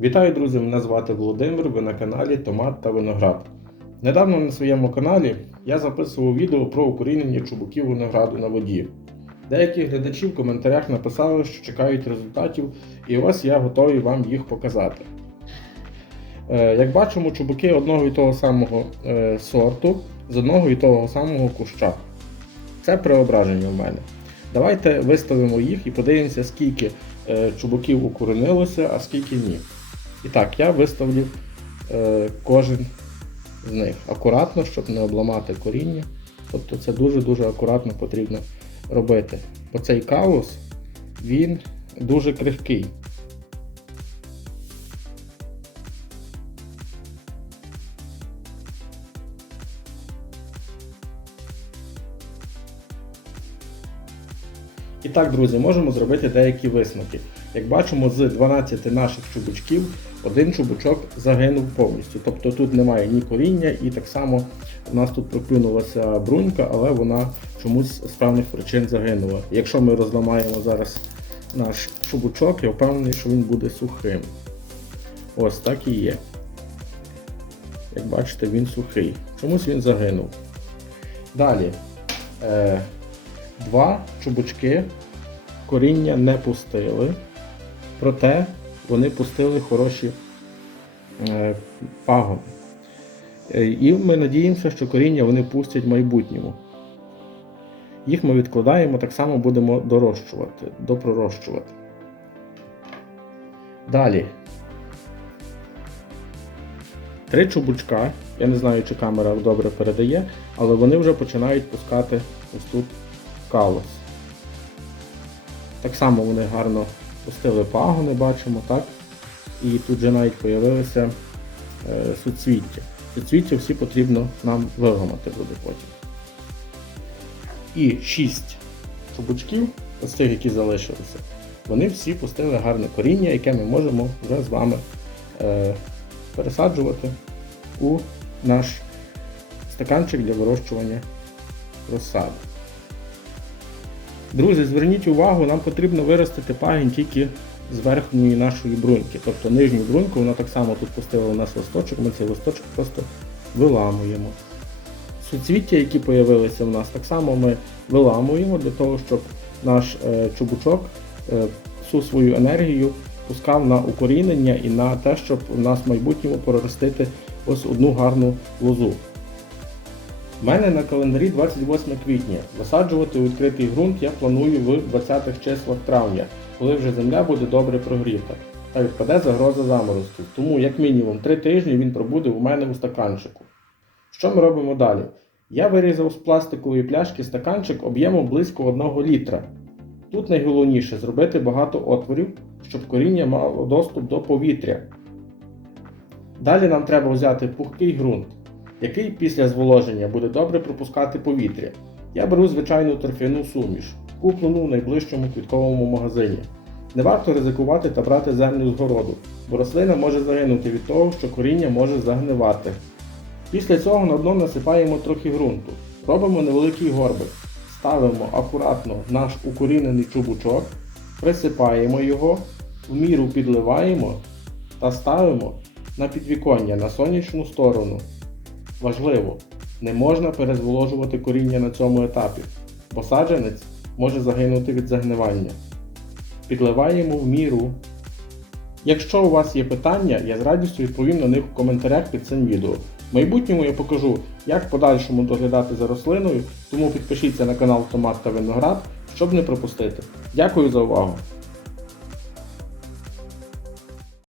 Вітаю, друзі! Мене звати Володимир. Ви на каналі Томат та Виноград. Недавно на своєму каналі я записував відео про укорінення чубуків винограду на воді. Деякі глядачі в коментарях написали, що чекають результатів, і ось я готовий вам їх показати. Е, Як бачимо, чубуки одного і того самого е, сорту з одного і того самого куща. Це преображення в мене. Давайте виставимо їх і подивимося, скільки е, чубуків укоренилося, а скільки ні. І так, я виставлю е, кожен з них акуратно, щоб не обламати коріння. Тобто це дуже-дуже акуратно потрібно робити. Бо цей калус, він дуже крихкий. І так, друзі, можемо зробити деякі висновки. Як бачимо, з 12 наших чубучків один чубучок загинув повністю. Тобто тут немає ні коріння, і так само у нас тут проклюнулася брунька, але вона чомусь з певних причин загинула. Якщо ми розламаємо зараз наш чубучок, я впевнений, що він буде сухим. Ось так і є. Як бачите, він сухий. Чомусь він загинув. Далі. Е, Два чубучки коріння не пустили, проте вони пустили хороші е, пагони. Е, І ми надіємося, що коріння вони пустять в майбутньому. Їх ми відкладаємо, так само будемо дорощувати, допророщувати. Далі. Три чубучка. Я не знаю, чи камера добре передає, але вони вже починають пускати ось тут калос. Так само вони гарно пустили пагони, бачимо, так? І тут же навіть з'явилися е, суцвіття. Суцвіття всі потрібно нам вигомати буде потім. І 6 чубучків, ось тих, які залишилися, вони всі пустили гарне коріння, яке ми можемо вже з вами е, пересаджувати у наш стаканчик для вирощування розсади. Друзі, зверніть увагу, нам потрібно виростити пагін тільки з верхньої нашої бруньки. Тобто нижню бруньку, вона так само тут пустила у нас листочок, ми цей листочок просто виламуємо. Суцвіття, які з'явилися в нас, так само ми виламуємо для того, щоб наш е, чубучок е, всю свою енергію пускав на укорінення і на те, щоб у нас в майбутньому проростити ось одну гарну лозу. У мене на календарі 28 квітня. Висаджувати відкритий ґрунт я планую в 20-х числах травня, коли вже земля буде добре прогріта та відпаде загроза заморозків. Тому, як мінімум, 3 тижні він пробуде у мене у стаканчику. Що ми робимо далі? Я вирізав з пластикової пляшки стаканчик об'ємом близько 1 літра. Тут найголовніше зробити багато отворів, щоб коріння мало доступ до повітря. Далі нам треба взяти пухкий ґрунт який після зволоження буде добре пропускати повітря. Я беру звичайну торфяну суміш, куплену в найближчому квітковому магазині. Не варто ризикувати та брати землю з городу, бо рослина може загинути від того, що коріння може загнивати. Після цього на дно насипаємо трохи ґрунту, робимо невеликий горбик, ставимо акуратно наш укорінений чубучок, присипаємо його, в міру підливаємо та ставимо на підвіконня на сонячну сторону. Важливо, не можна перезволожувати коріння на цьому етапі, бо саджанець може загинути від загнивання. Підливаємо в міру. Якщо у вас є питання, я з радістю відповім на них в коментарях під цим відео. В майбутньому я покажу, як в подальшому доглядати за рослиною, тому підпишіться на канал Томат та Виноград, щоб не пропустити. Дякую за увагу!